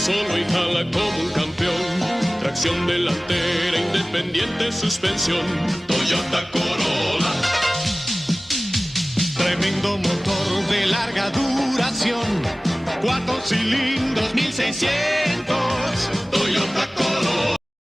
solo y jala como un campeón. Tracción delantera, independiente suspensión. Toyota Corolla. Tremendo motor de larga duración. 4 cilindros, 1600